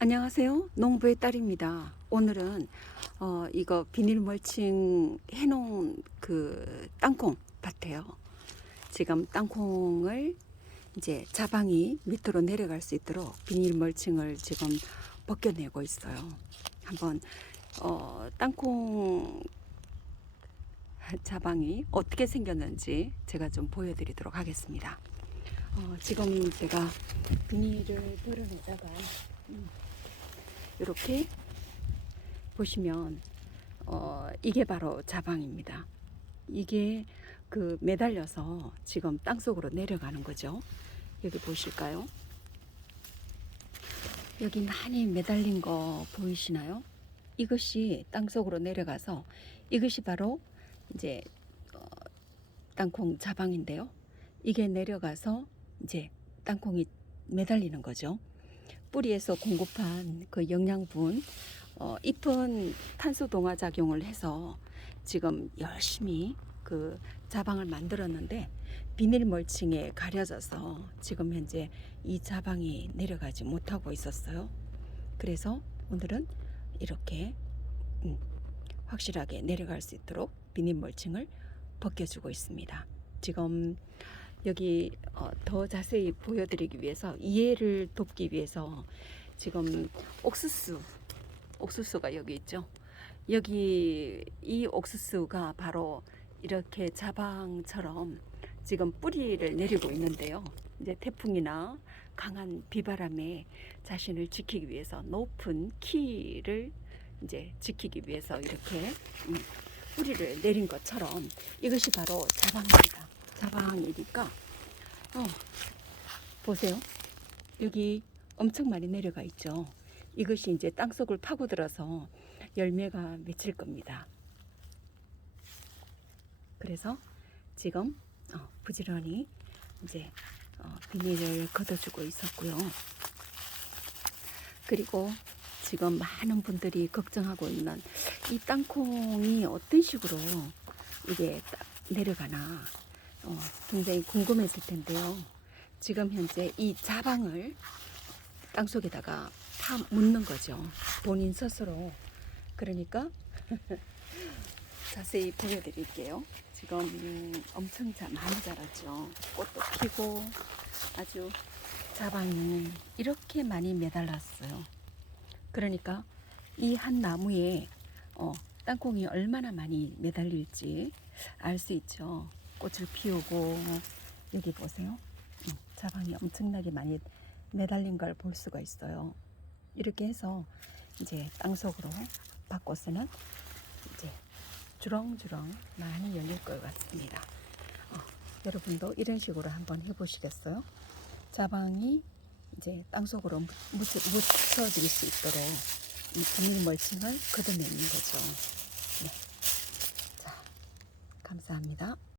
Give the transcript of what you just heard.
안녕하세요. 농부의 딸입니다. 오늘은 어, 이거 비닐 멀칭 해놓은 그 땅콩 밭에요. 지금 땅콩을 이제 자방이 밑으로 내려갈 수 있도록 비닐 멀칭을 지금 벗겨내고 있어요. 한번 어, 땅콩 자방이 어떻게 생겼는지 제가 좀 보여드리도록 하겠습니다. 어, 지금 제가 비닐을 덜어내다가 음, 이렇게 보시면 어, 이게 바로 자방입니다. 이게 그 매달려서 지금 땅 속으로 내려가는 거죠. 여기 보실까요? 여기 많이 매달린 거 보이시나요? 이것이 땅 속으로 내려가서 이것이 바로 이제 어, 땅콩 자방인데요. 이게 내려가서 이제 땅콩이 매달리는 거죠. 뿌리에서 공급한 그 영양분, 어, 잎은 탄소 동화 작용을 해서 지금 열심히 그 자방을 만들었는데 비닐 멀칭에 가려져서 지금 현재 이 자방이 내려가지 못하고 있었어요. 그래서 오늘은 이렇게 음, 확실하게 내려갈 수 있도록 비닐 멀칭을 벗겨주고 있습니다. 지금 여기 어, 더 자세히 보여드리기 위해서 이해를 돕기 위해서 지금 옥수수 옥수수가 여기 있죠. 여기 이 옥수수가 바로 이렇게 자방처럼 지금 뿌리를 내리고 있는데요. 이제 태풍이나 강한 비바람에 자신을 지키기 위해서 높은 키를 이제 지키기 위해서 이렇게 음, 뿌리를 내린 것처럼 이것이 바로 자방입니다. 자방이니까 어, 보세요. 여기 엄청 많이 내려가 있죠. 이것이 이제 땅속을 파고들어서 열매가 맺힐 겁니다. 그래서 지금 어, 부지런히 이제 어, 비닐을 걷어주고 있었고요. 그리고 지금 많은 분들이 걱정하고 있는 이 땅콩이 어떤 식으로 이게 딱 내려가나 어, 굉장히 궁금했을 텐데요. 지금 현재 이 자방을 땅 속에다가 파 묻는 거죠. 본인 스스로. 그러니까 자세히 보여드릴게요. 지금 음, 엄청 자, 많이 자랐죠. 꽃도 피고 아주 자방이 이렇게 많이 매달랐어요. 그러니까 이 한 나무에 어, 땅콩이 얼마나 많이 매달릴지 알 수 있죠. 꽃을 피우고 여기 보세요. 음, 자방이 엄청나게 많이 매달린 걸 볼 수가 있어요. 이렇게 해서 이제 땅 속으로 바꿔서는 이제 주렁주렁 많이 열릴 것 같습니다. 어, 여러분도 이런 식으로 한번 해보시겠어요? 자방이 이제 땅 속으로 묻- 묻- 묻혀질 수 있도록 이 비닐 멀칭을 걷어내는 거죠. 네. 자, 감사합니다.